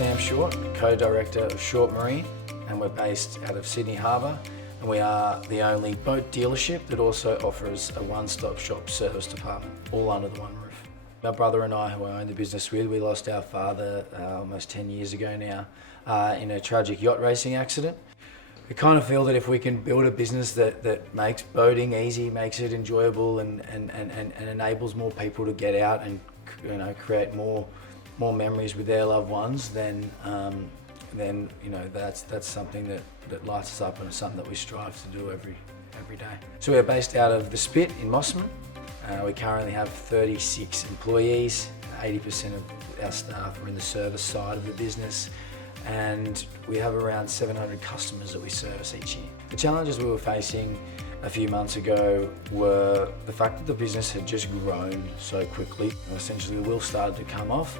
Sam Short, co-director of Short Marine, and we're based out of Sydney Harbour, and we are the only boat dealership that also offers a one-stop shop service department, all under the one roof. My brother and I, who I own the business with, we lost our father almost 10 years ago now in a tragic yacht racing accident. We kind of feel that if we can build a business that makes boating easy, makes it enjoyable, and enables more people to get out and create more memories with their loved ones, then that's something that lights us up, and it's something that we strive to do every day. So we're based out of the Spit in Mosman. We currently have 36 employees. 80% of our staff are in the service side of the business, and we have around 700 customers that we service each year. The challenges we were facing a few months ago were the fact that the business had just grown so quickly. Essentially, the wheels started to come off.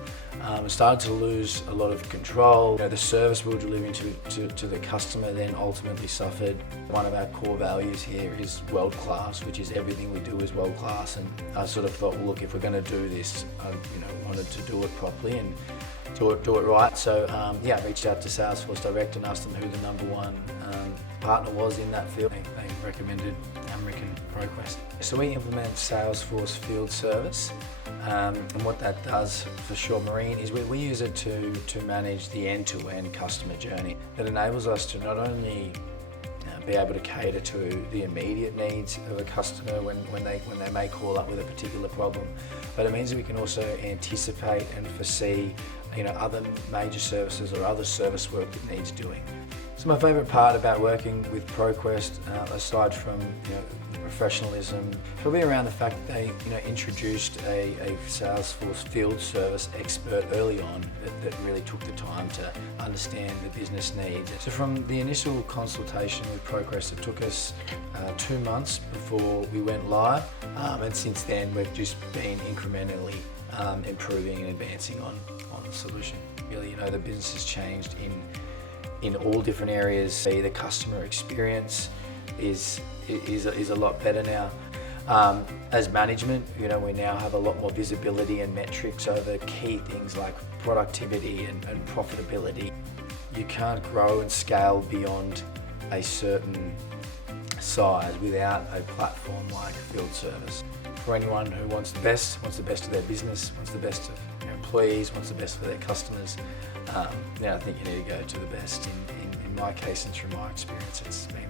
It started to lose a lot of control. The service we were delivering to the customer then ultimately suffered. One of our core values here is world class, which is everything we do is world class. And I sort of thought, well, look, if we're going to do this, I wanted to do it properly and do it right. So I reached out to Salesforce Direct and asked them who the number one partner was in that field. They recommended American ProQuest. So we implement Salesforce Field Service, and what that does for Short Marine is we use it to manage the end-to-end customer journey. That enables us to not only be able to cater to the immediate needs of a customer when they may call up with a particular problem, but it means that we can also anticipate and foresee other major services or other service work that needs doing. So my favourite part about working with ProQuest, aside from the professionalism, probably around the fact that they introduced a Salesforce Field Service expert early on that really took the time to understand the business needs. So from the initial consultation with ProQuest, it took us 2 months before we went live, and since then we've just been incrementally improving and advancing on the solution. Really, the business has changed in all different areas. The customer experience is a lot better now. As management, we now have a lot more visibility and metrics over key things like productivity and profitability. You can't grow and scale beyond a certain size without a platform like Field Service. For anyone who wants the best of their business, wants the best of their employees, wants the best for their customers, I think you need to go to the best. In my case and through my experience, it's been